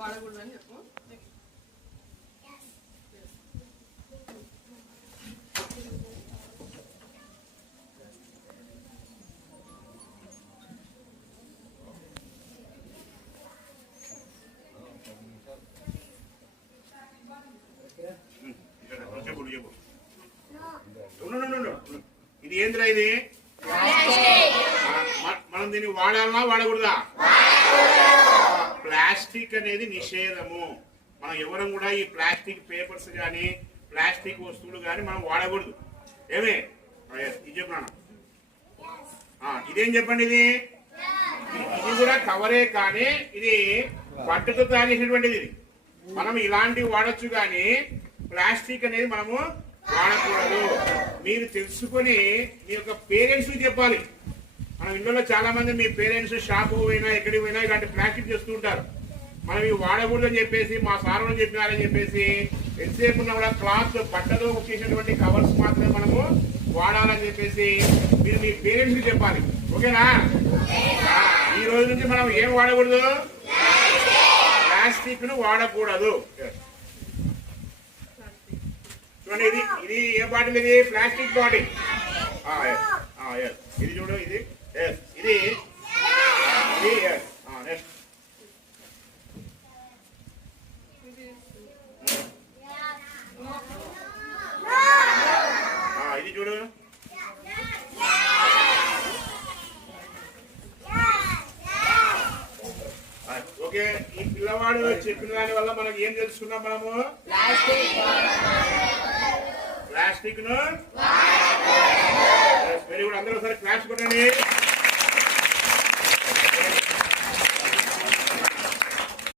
వాడకూడదని చెప్పు. ఇది ఏంద్రా ఇది? మనం దీన్ని వాడాలా వాడకూడదా? ప్లాస్టిక్ అనేది నిషేధము. మనం ఎవరం కూడా ఈ ప్లాస్టిక్ పేపర్స్ కానీ ప్లాస్టిక్ వస్తువులు కానీ మనం వాడకూడదు. ఏమే ఇది చెప్పినా ఇదేం చెప్పండి. ఇది కూడా కవరే కానీ ఇది పట్టుతో తయారు చేసినటువంటిది. ఇది మనం ఇలాంటివి వాడచ్చు కానీ ప్లాస్టిక్ అనేది మనము వాడకూడదు. మీరు తెలుసుకొని మీ యొక్క పేరెంట్స్ చెప్పాలి. మనం ఇంట్లో చాలా మంది మీ పేరెంట్స్ షాపు పోయినా ఎక్కడికి పోయినా ఇలాంటి ప్లాస్టిక్ చేస్తూ ఉంటారు. మనం ఇవి వాడకూడదు అని చెప్పేసి మా సార్ వాళ్ళు చెప్పినారని చెప్పేసి ఎంతసేపు ఉన్నా కూడా క్లాత్ బట్టలు వచ్చేసినటువంటి కవర్స్ మాత్రమే మనము వాడాలని చెప్పేసి మీరు మీ పేరెంట్స్కి చెప్పాలి. ఓకేనా? ఈ రోజు నుంచి మనం ఏం వాడకూడదు? ప్లాస్టిక్ ను వాడకూడదు. చూడండి, ఇది ఇది ఏ బాటిల్? ఇది ప్లాస్టిక్ బాటిల్. ఇది చూడు, ఇది ఇది ఇది నెక్స్ట్ ఇది చూడు. ఓకే, ఈ పిల్లవాడు చెప్పిన దాని వల్ల మనకి ఏం తెలుసుకున్నాం? మనము ప్లాస్టిక్ ను వెరీ గుడ్. అందరూ ఒకసారి క్లాస్ కొట్టండి.